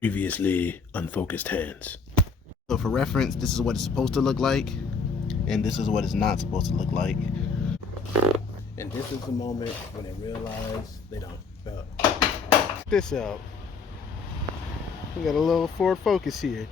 Previously unfocused hands. So for reference, this is what it's supposed to look like, and this is what it's not supposed to look like. And this is the moment when they realize they don't. Check this out. We got a little Ford Focus here.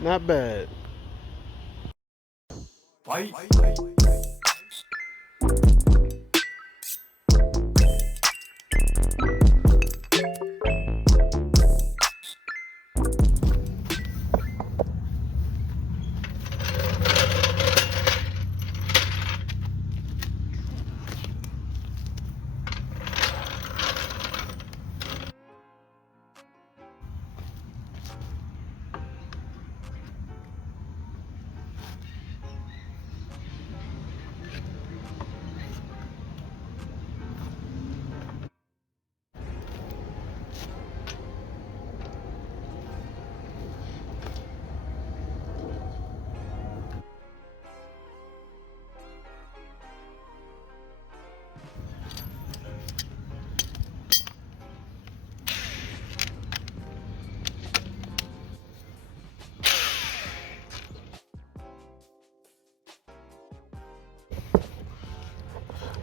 Not bad. Fight.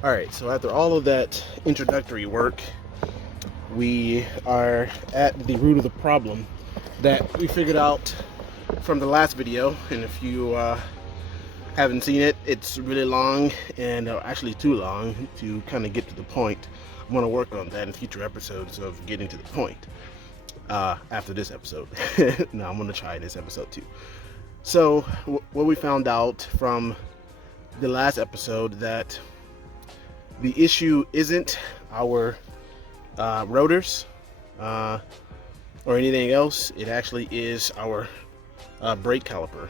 Alright, so after all of that introductory work, we are at the root of the problem that we figured out from the last video. And if you haven't seen it, it's really long and actually too long to kind of get to the point. I'm going to work on that in future episodes of getting to the point after this episode. No, I'm going to try this episode too. So what we found out from the last episode, that the issue isn't our rotors or anything else. It actually is our brake caliper.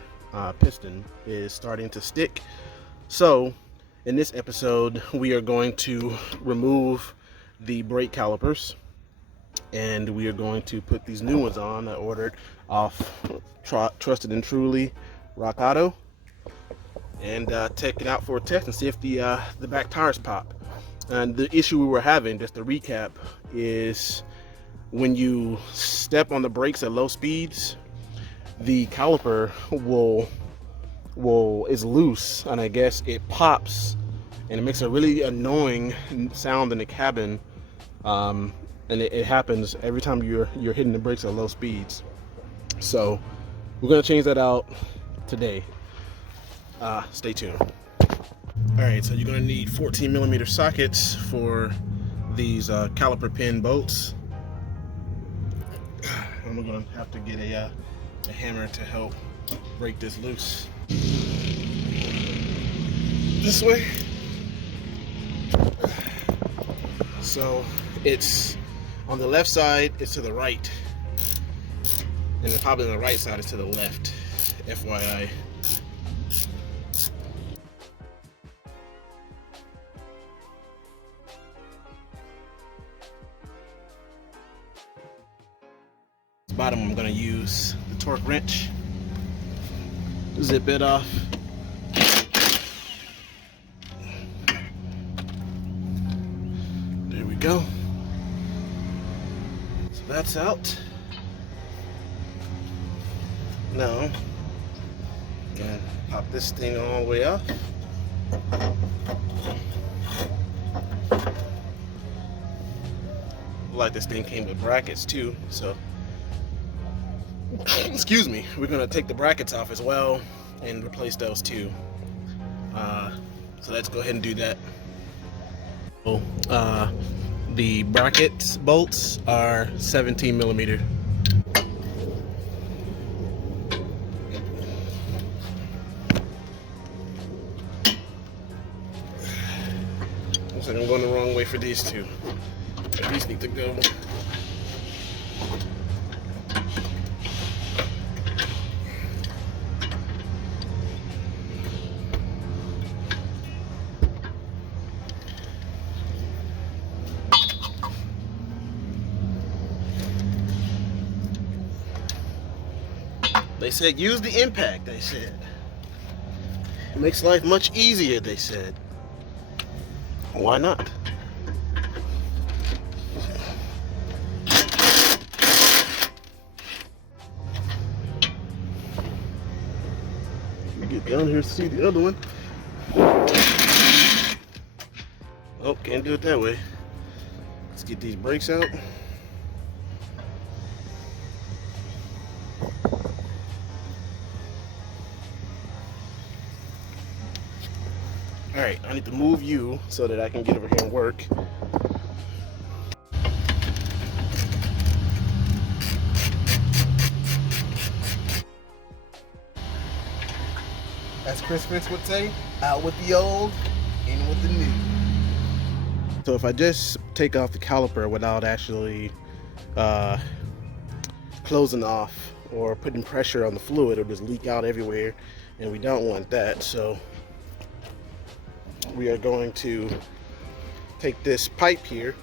Piston is starting to stick. So in this episode, we are going to remove the brake calipers, and we are going to put these new ones on. I ordered off Trusted and Truly Rock Auto, and take it out for a test and see if the back tires pop. And the issue we were having, just to recap, is when you step on the brakes at low speeds, the caliper is loose, and I guess it pops, and it makes a really annoying sound in the cabin. And it happens every time you're hitting the brakes at low speeds. So we're gonna change that out today. Stay tuned. Alright, so you're going to need 14mm sockets for these caliper pin bolts. I'm going to have to get a hammer to help break this loose. This way. So it's on the left side, it's to the right, and then probably on the right side is to the left, FYI. Bottom, I'm going to use the torque wrench, zip it off. There we go. So that's out. Now I'm gonna pop this thing all the way off. Like, this thing came with brackets too, so excuse me, we're gonna take the brackets off as well and replace those too. So let's go ahead and do that. The bracket bolts are 17mm. Looks like I'm going the wrong way for these two. These need to go. They said use the impact, they said. It makes life much easier, they said. Why not? Look down here to see the other one. Oh, can't do it that way. Let's get these brakes out. Alright, I need to move you so that I can get over here and work. As Chris Fitz would say, out with the old, in with the new. So if I just take off the caliper without actually closing off or putting pressure on the fluid, it'll just leak out everywhere, and we don't want that. So we are going to take this pipe here,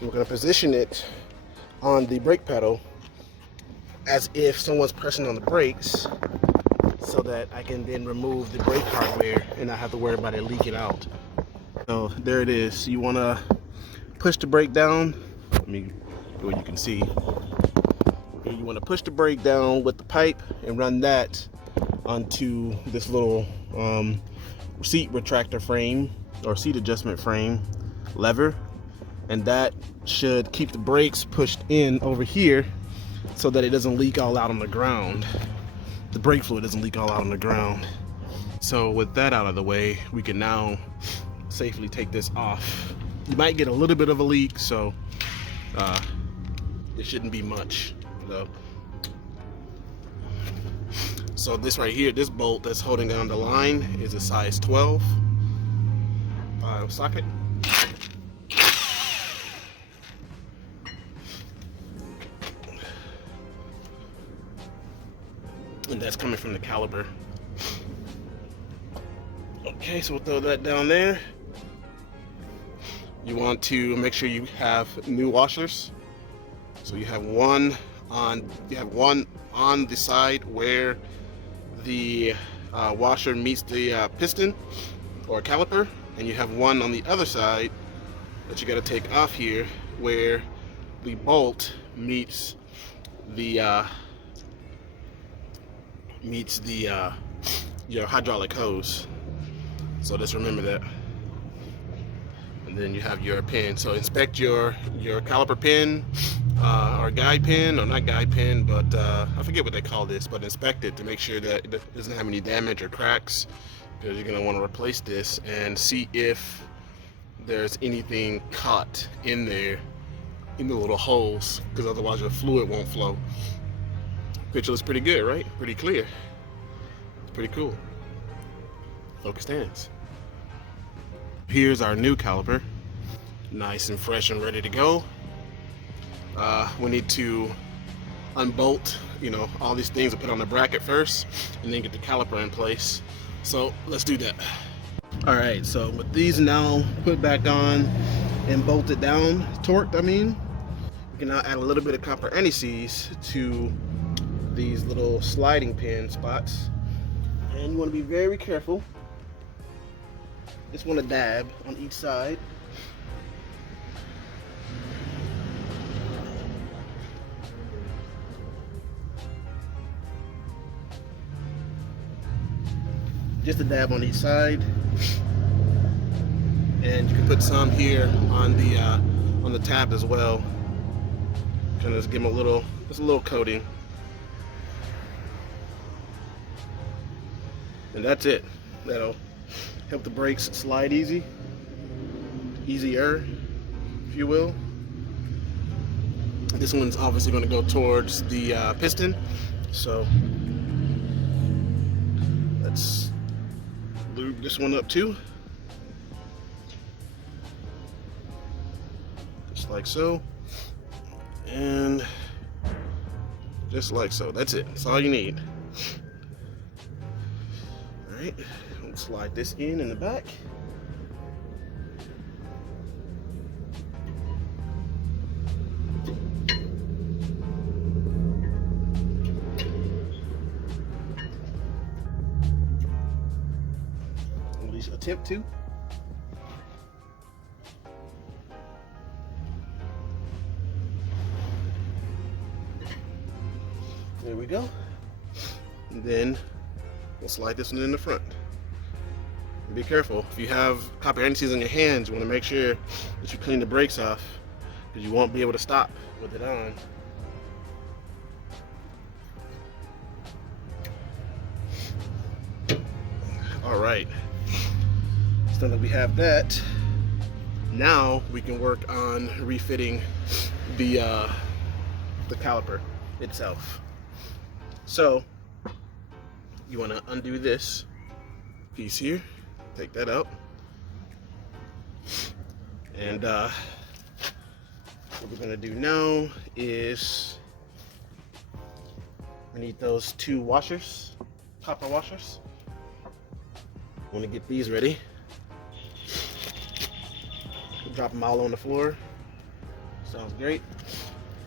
and we're going to position it on the brake pedal as if someone's pressing on the brakes, so that I can then remove the brake hardware and not have to worry about it leaking out. So there it is. You want to push the brake down. Let me where you can see. Okay, you want to push the brake down with the pipe and run that onto this little seat retractor frame or seat adjustment frame lever, and that should keep the brakes pushed in over here so that it doesn't leak all out on the ground. The brake fluid doesn't leak all out on the ground. So with that out of the way, we can now safely take this off. You might get a little bit of a leak, so it shouldn't be much though. So this right here, this bolt that's holding down the line is a size 12 socket. And that's coming from the caliper. Okay, so we'll throw that down there. You want to make sure you have new washers. So you have one on the side where the washer meets the piston or caliper, and you have one on the other side that you got to take off here where the bolt meets the your hydraulic hose. So just remember that. And then you have your pin. So inspect your caliper pin or guide pin, or not guide pin, but I forget what they call this, but inspect it to make sure that it doesn't have any damage or cracks, because you're going to want to replace this, and see if there's anything caught in there in the little holes, because otherwise your fluid won't flow. Picture looks pretty good, right? Pretty clear. It's pretty cool. Focus stands. Here's our new caliper, nice and fresh and ready to go. We need to unbolt, all these things and put on the bracket first, and then get the caliper in place. So let's do that. All right, so with these now put back on and bolted down, torqued, we can now add a little bit of copper anti-seize to these little sliding pin spots. And you want to be very careful. Just want to dab on each side. Just a dab on each side. And you can put some here on the tab as well. Kind of just give them just a little coating. And that's it. That'll help the brakes slide easier, if you will. This one's obviously going to go towards the piston, so let's lube this one up too, just like so, and just like so. That's it. That's all you need. All right, we'll slide this in the back. At least attempt to. There we go. And then we'll slide this one in the front. Be careful. If you have copper anti-seize on your hands, you want to make sure that you clean the brakes off, because you won't be able to stop with it on. All right, so that we have that, now we can work on refitting the caliper itself. So you want to undo this piece here, take that out, and what we're going to do now is we need those 2 washers, copper washers. I want to get these ready. Drop them all on the floor. Sounds great.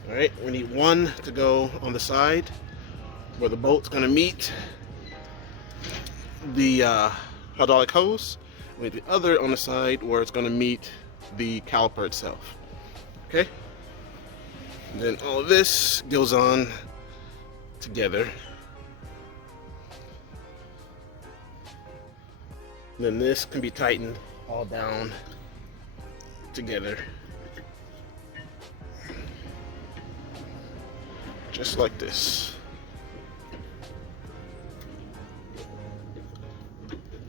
All right, we need one to go on the side where the bolt's going to meet the hydraulic hose. We need the other on the side where it's going to meet the caliper itself. Okay. And then all of this goes on together. Then this can be tightened all down together, just like this.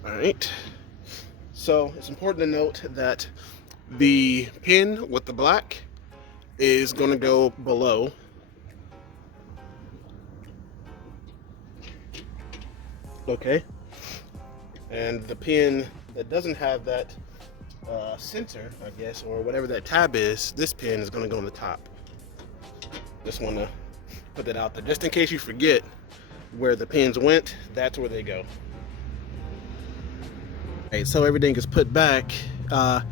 All right, so it's important to note that the pin with the black is going to go below. Okay. And the pin that doesn't have that sensor, I guess, or whatever that tab is, this pin is going to go on the top. Just want to put that out there, just in case you forget where the pins went. That's where they go. Okay, so everything is put back and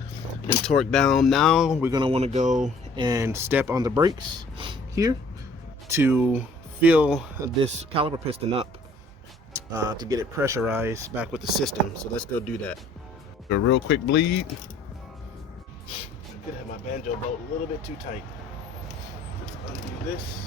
torqued down. Now we're going to want to go and step on the brakes here to fill this caliper piston up. To get it pressurized back with the system. So let's go do that. A real quick bleed. I could have my banjo bolt a little bit too tight. Let's undo this.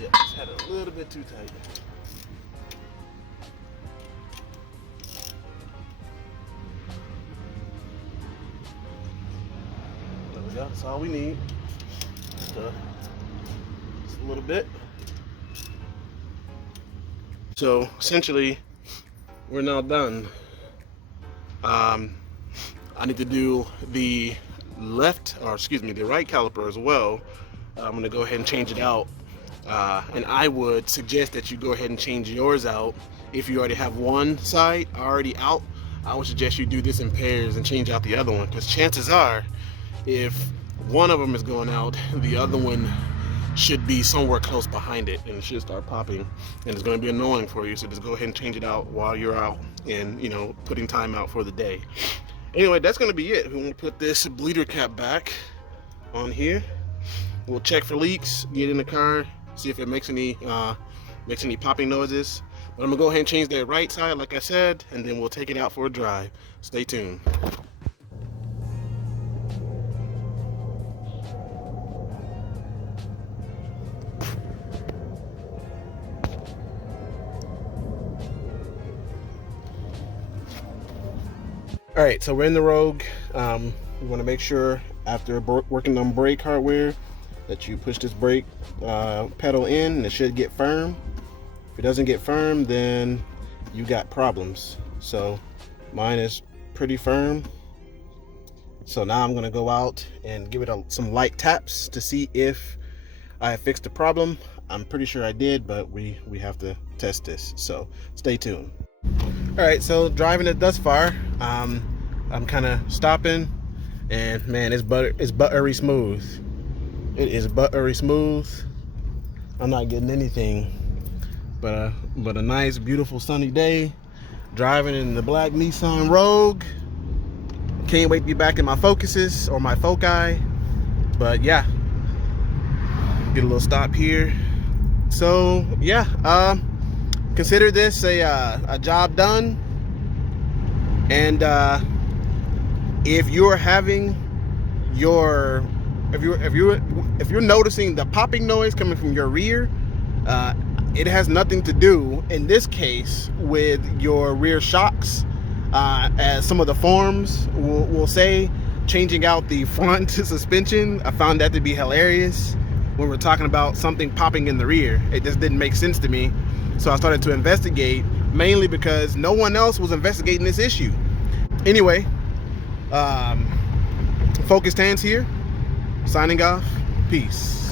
Yeah, just had it a little bit too tight. There we go. That's all we need. Just a little bit. So essentially, we're now done. I need to do the the right caliper as well. I'm gonna go ahead and change it out. And I would suggest that you go ahead and change yours out. If you already have one side already out, I would suggest you do this in pairs and change out the other one, because chances are, if one of them is going out, the other one should be somewhere close behind it, and it should start popping, and it's going to be annoying for you. So just go ahead and change it out while you're out and, you know, putting time out for the day. Anyway, that's going to be it. We're going to put this bleeder cap back on here. We'll check for leaks, get in the car, see if it makes any popping noises. But I'm gonna go ahead and change that right side, like I said, and then we'll take it out for a drive. Stay tuned. All right, so we're in the Rogue. We want to make sure after working on brake hardware that you push this brake pedal in, and it should get firm. If it doesn't get firm, then you got problems. So mine is pretty firm. So now I'm going to go out and give it some light taps to see if I fixed the problem. I'm pretty sure I did, but we have to test this. So stay tuned. All right, so driving it thus far, I'm kind of stopping, and man, it's buttery smooth. It is buttery smooth. I'm not getting anything but a nice, beautiful sunny day, driving in the black Nissan Rogue. Can't wait to be back in my focuses or my foci. But yeah, get a little stop here, So yeah, consider this a job done. And if you're having your if you're noticing the popping noise coming from your rear, it has nothing to do in this case with your rear shocks, as some of the forums will say, changing out the front suspension. I found that to be hilarious when we're talking about something popping in the rear. It just didn't make sense to me, so I started to investigate, mainly because no one else was investigating this issue. Anyway, Focused Hands here, signing off. Peace.